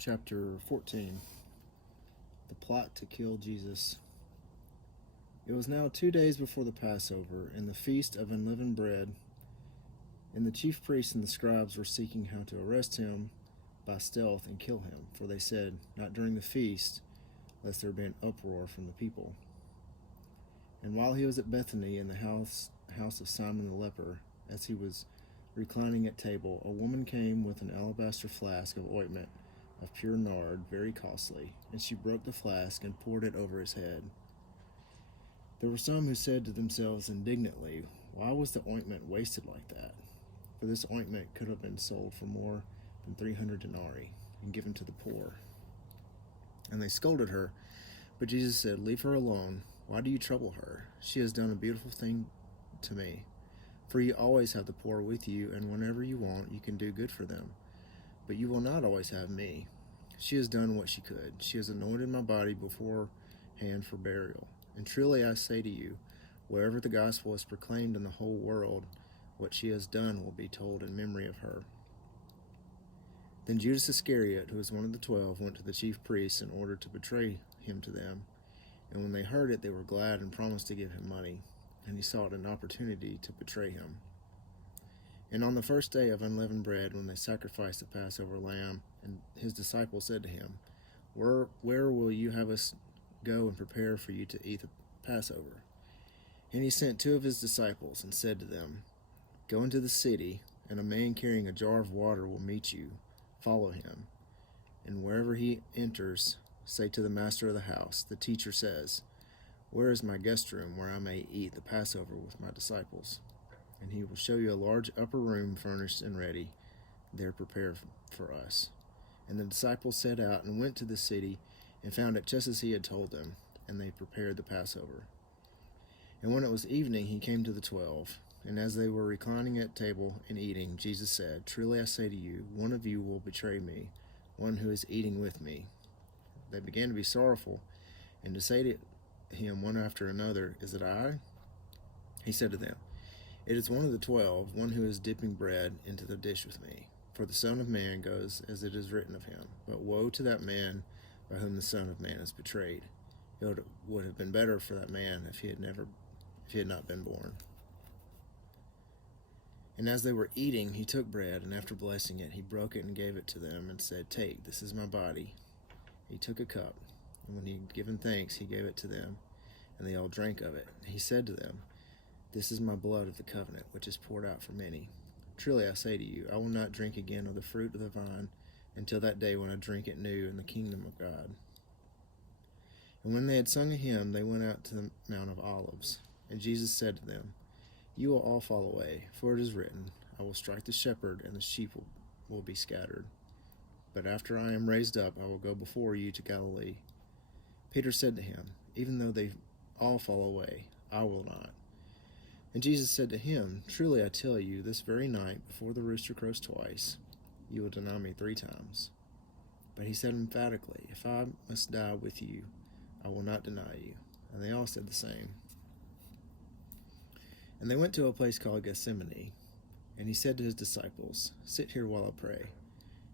Chapter 14. The Plot to Kill Jesus. It was now 2 days before the Passover, and the feast of unleavened bread, and the chief priests and the scribes were seeking how to arrest him by stealth and kill him, for they said, "Not during the feast, lest there be an uproar from the people." And while he was at Bethany in the house of Simon the leper, as he was reclining at table, a woman came with an alabaster flask of ointment of pure nard, very costly, and she broke the flask and poured it over his head. There were some who said to themselves indignantly, "Why was the ointment wasted like that? For this ointment could have been sold for more than 300 denarii and given to the poor." And they scolded her, but Jesus said, "Leave her alone. Why do you trouble her? She has done a beautiful thing to me. For you always have the poor with you, and whenever you want, you can do good for them. But you will not always have me. She has done what she could. She has anointed my body beforehand for burial. And truly I say to you, wherever the gospel is proclaimed in the whole world, what she has done will be told in memory of her." Then Judas Iscariot, who was one of the 12, went to the chief priests in order to betray him to them. And when they heard it, they were glad and promised to give him money. And he sought an opportunity to betray him. And on the first day of unleavened bread, when they sacrificed the Passover lamb, and his disciples said to him, Where will you have us go and prepare for you to eat the Passover?" And he sent 2 of his disciples and said to them, "Go into the city, and a man carrying a jar of water will meet you. Follow him. And wherever he enters, say to the master of the house, 'The teacher says, Where is my guest room where I may eat the Passover with my disciples?' And he will show you a large upper room furnished and ready, there prepared for us." And the disciples set out and went to the city and found it just as he had told them, and they prepared the Passover. And when it was evening, he came to the 12, and as they were reclining at table and eating, Jesus said, "Truly I say to you, one of you will betray me, one who is eating with me." They began to be sorrowful, and to say to him one after another, "Is it I?" He said to them, "It is one of the 12, one who is dipping bread into the dish with me. For the Son of Man goes as it is written of him. But woe to that man by whom the Son of Man is betrayed. It would have been better for that man if he had not been born." And as they were eating, he took bread, and after blessing it, he broke it and gave it to them, and said, "Take, this is my body." He took a cup, and when he had given thanks, he gave it to them, and they all drank of it. He said to them, "This is my blood of the covenant, which is poured out for many. Truly I say to you, I will not drink again of the fruit of the vine until that day when I drink it new in the kingdom of God." And when they had sung a hymn, they went out to the Mount of Olives. And Jesus said to them, "You will all fall away, for it is written, I will strike the shepherd, and the sheep will be scattered. But after I am raised up, I will go before you to Galilee." Peter said to him, "Even though they all fall away, I will not." And Jesus said to him, "Truly I tell you, this very night, before the rooster crows twice, you will deny me 3 times. But he said emphatically, "If I must die with you, I will not deny you." And they all said the same. And they went to a place called Gethsemane. And he said to his disciples, "Sit here while I pray."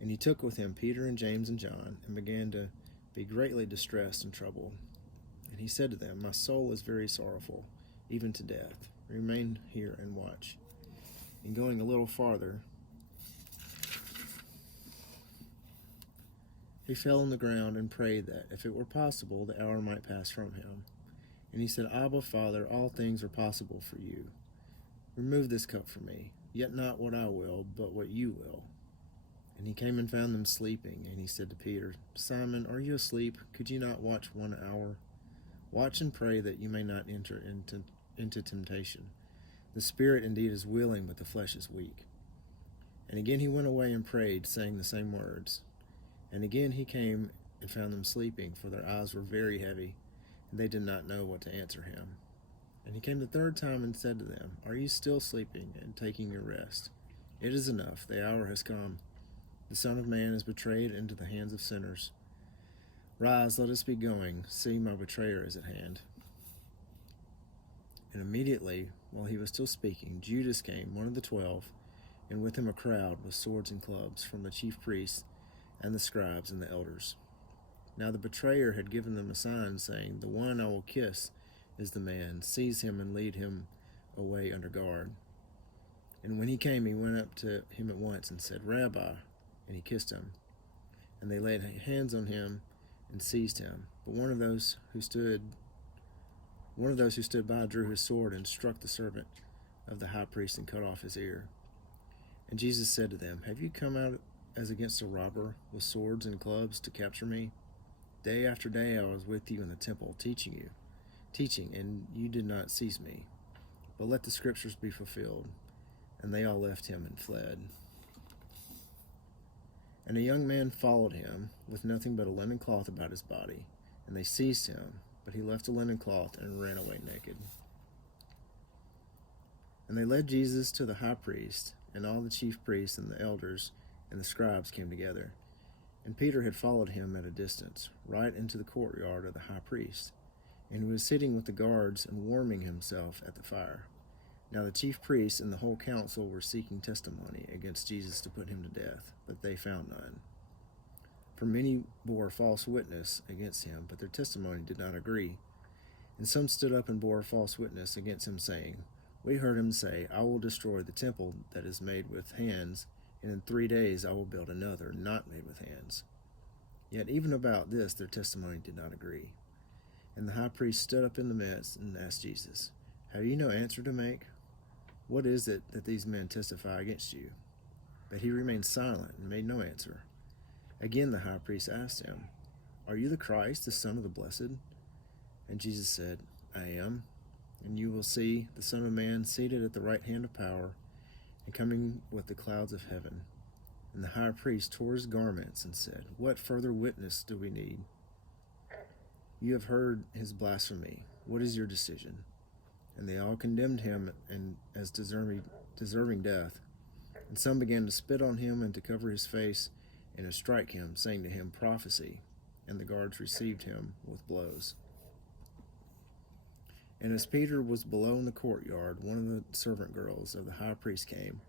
And he took with him Peter and James and John, and began to be greatly distressed and troubled. And he said to them, "My soul is very sorrowful, even to death. Remain here and watch." And going a little farther, he fell on the ground and prayed that, if it were possible, the hour might pass from him. And he said, "Abba, Father, all things are possible for you. Remove this cup from me. Yet not what I will, but what you will." And he came and found them sleeping. And he said to Peter, "Simon, are you asleep? Could you not watch 1 hour? Watch and pray that you may not enter into temptation. The spirit indeed is willing, but the flesh is weak." And again he went away and prayed, saying the same words. And again he came and found them sleeping, for their eyes were very heavy, and they did not know what to answer him. And he came the 3rd time and said to them, "Are you still sleeping and taking your rest? It is enough, the hour has come. The Son of Man is betrayed into the hands of sinners. Rise, let us be going. See, my betrayer is at hand." And immediately, while he was still speaking, Judas came, one of the 12, and with him a crowd with swords and clubs from the chief priests and the scribes and the elders. Now the betrayer had given them a sign, saying, "The one I will kiss is the man. Seize him and lead him away under guard." And when he came, he went up to him at once and said, "Rabbi," and he kissed him. And they laid hands on him and seized him. But one of those who stood by drew his sword and struck the servant of the high priest and cut off his ear. And Jesus said to them, "Have you come out as against a robber with swords and clubs to capture me? Day after day I was with you in the temple teaching, and you did not seize me. But let the scriptures be fulfilled." And they all left him and fled. And a young man followed him with nothing but a linen cloth about his body. And they seized him, but he left the linen cloth and ran away naked. And they led Jesus to the high priest, and all the chief priests and the elders and the scribes came together. And Peter had followed him at a distance, right into the courtyard of the high priest. And he was sitting with the guards and warming himself at the fire. Now the chief priests and the whole council were seeking testimony against Jesus to put him to death, but they found none. For many bore false witness against him, but their testimony did not agree. And some stood up and bore false witness against him, saying, "We heard him say, 'I will destroy the temple that is made with hands, and in 3 days I will build another, not made with hands.' Yet even about this their testimony did not agree. And the high priest stood up in the midst and asked Jesus, 'Have you no answer to make? What is it that these men testify against you?' But he remained silent and made no answer. Again the high priest asked him, 'Are you the Christ, the Son of the Blessed?' And Jesus said, 'I am. And you will see the Son of Man seated at the right hand of power and coming with the clouds of heaven.' And the high priest tore his garments and said, 'What further witness do we need? You have heard his blasphemy. What is your decision?' And they all condemned him as deserving death. And some began to spit on him and to cover his face and to strike him, saying to him, 'Prophesy.' And the guards received him with blows. And as Peter was below in the courtyard, one of the servant girls of the high priest came,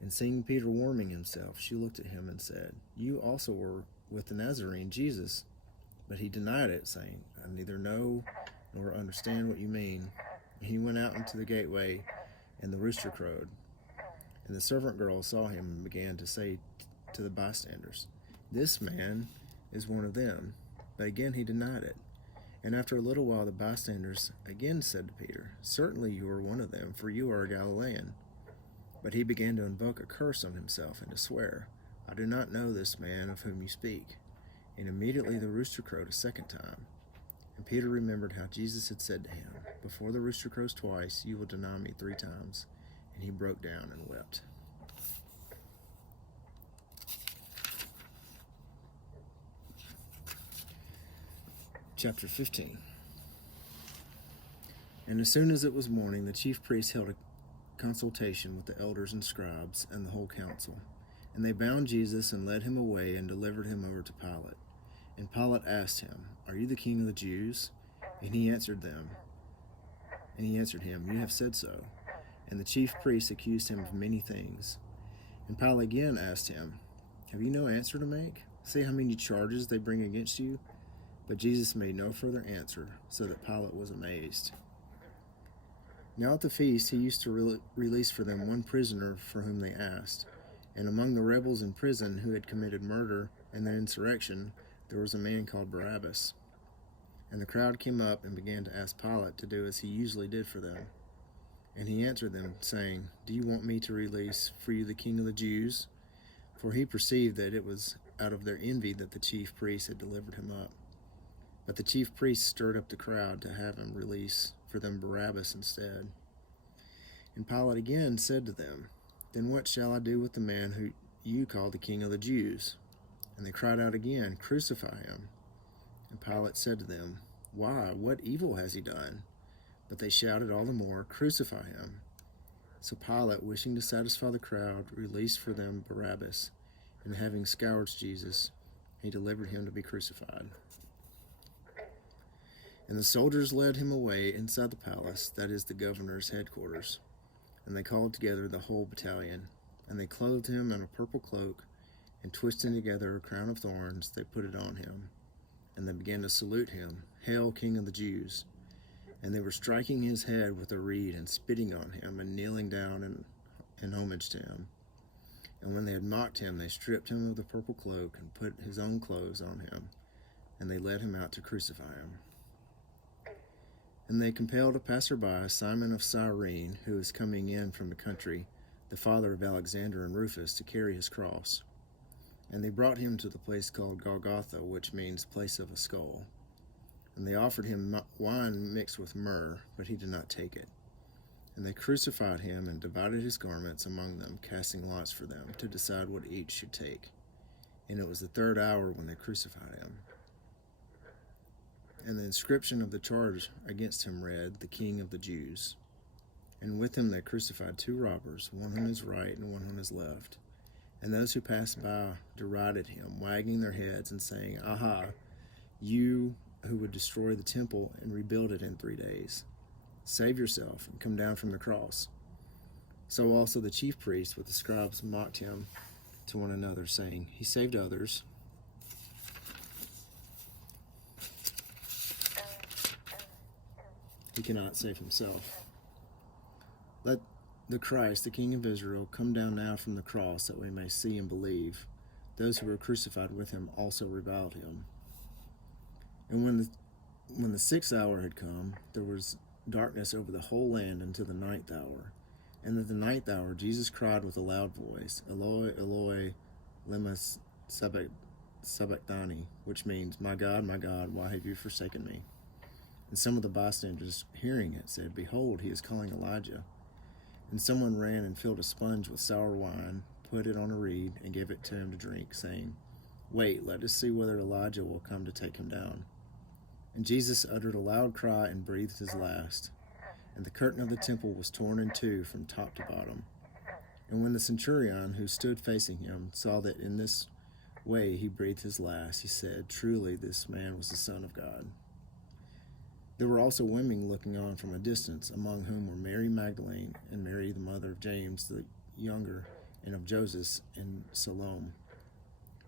and seeing Peter warming himself, she looked at him and said, 'You also were with the Nazarene, Jesus.' But he denied it, saying, 'I neither know nor understand what you mean.' And he went out into the gateway, and the rooster crowed. And the servant girl saw him and began to say to the bystanders, 'This man is one of them.' But again he denied it. And after a little while the bystanders again said to Peter, 'Certainly you are one of them, for you are a Galilean.' But he began to invoke a curse on himself and to swear, 'I do not know this man of whom you speak.' And immediately the rooster crowed a second time. And Peter remembered how Jesus had said to him, 'Before the rooster crows twice, you will deny me 3 times.' And he broke down and wept." Chapter 15. And as soon as it was morning, the chief priests held a consultation with the elders and scribes and the whole council. And they bound Jesus and led him away and delivered him over to Pilate. And Pilate asked him, "Are you the king of the Jews?" And he answered him, "You have said so." And the chief priests accused him of many things. And Pilate again asked him, "Have you no answer to make? See how many charges they bring against you?" But Jesus made no further answer, so that Pilate was amazed. Now at the feast he used to release for them one prisoner for whom they asked. And among the rebels in prison who had committed murder and the insurrection, there was a man called Barabbas. And the crowd came up and began to ask Pilate to do as he usually did for them. And he answered them, saying, "Do you want me to release for you the king of the Jews?" For he perceived that it was out of their envy that the chief priests had delivered him up. But the chief priests stirred up the crowd to have him release for them Barabbas instead. And Pilate again said to them, "Then what shall I do with the man who you call the king of the Jews?" And they cried out again, "Crucify him." And Pilate said to them, "Why? What evil has he done?" But they shouted all the more, "Crucify him." So Pilate, wishing to satisfy the crowd, released for them Barabbas, and having scourged Jesus, he delivered him to be crucified. And the soldiers led him away inside the palace, that is the governor's headquarters. And they called together the whole battalion, and they clothed him in a purple cloak, and twisting together a crown of thorns, they put it on him. And they began to salute him, "Hail, King of the Jews!" And they were striking his head with a reed and spitting on him and kneeling down in homage to him. And when they had mocked him, they stripped him of the purple cloak and put his own clothes on him, and they led him out to crucify him. And they compelled a passerby, Simon of Cyrene, who was coming in from the country, the father of Alexander and Rufus, to carry his cross. And they brought him to the place called Golgotha, which means place of a skull. And they offered him wine mixed with myrrh, but he did not take it. And they crucified him and divided his garments among them, casting lots for them, to decide what each should take. And it was the third hour when they crucified him. And the inscription of the charge against him read, "The King of the Jews." And with him they crucified two robbers, one on his right and one on his left. And those who passed by derided him, wagging their heads and saying, "Aha, you who would destroy the temple and rebuild it in 3 days. Save yourself and come down from the cross." So also the chief priests with the scribes mocked him to one another, saying, "He saved others. He cannot save himself. Let the Christ, the King of Israel, come down now from the cross, that we may see and believe." Those who were crucified with him also reviled him. And when the 6th hour had come, there was darkness over the whole land until the 9th hour. And at the 9th hour Jesus cried with a loud voice, "Eloi, Eloi, lema sabachthani," which means, my God, why have you forsaken me?" And some of the bystanders, hearing it, said, "Behold, he is calling Elijah." And someone ran and filled a sponge with sour wine, put it on a reed, and gave it to him to drink, saying, "Wait, let us see whether Elijah will come to take him down." And Jesus uttered a loud cry and breathed his last. And the curtain of the temple was torn in two from top to bottom. And when the centurion, who stood facing him, saw that in this way he breathed his last, he said, "Truly this man was the Son of God." There were also women looking on from a distance, among whom were Mary Magdalene and Mary the mother of James the younger, and of Joseph and Salome.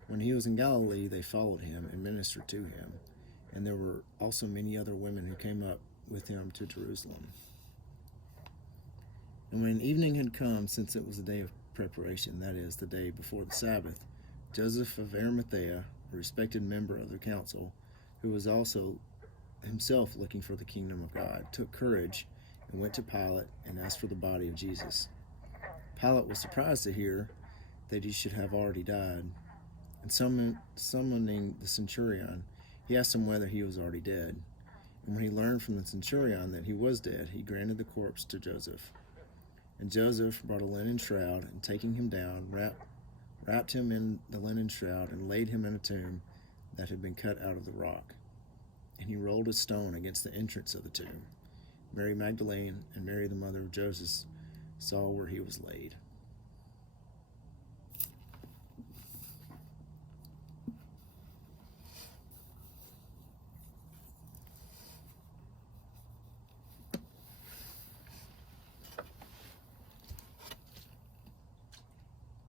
When he was in Galilee, they followed him and ministered to him. And there were also many other women who came up with him to Jerusalem. And when evening had come, since it was the day of preparation, that is, the day before the Sabbath, Joseph of Arimathea, a respected member of the council, who was also himself looking for the kingdom of God, took courage and went to Pilate and asked for the body of Jesus. Pilate was surprised to hear that he should have already died. And summoning the centurion, he asked him whether he was already dead. And when he learned from the centurion that he was dead, he granted the corpse to Joseph. And Joseph brought a linen shroud, and taking him down, wrapped him in the linen shroud, and laid him in a tomb that had been cut out of the rock. And he rolled a stone against the entrance of the tomb. Mary Magdalene and Mary the mother of Joseph saw where he was laid.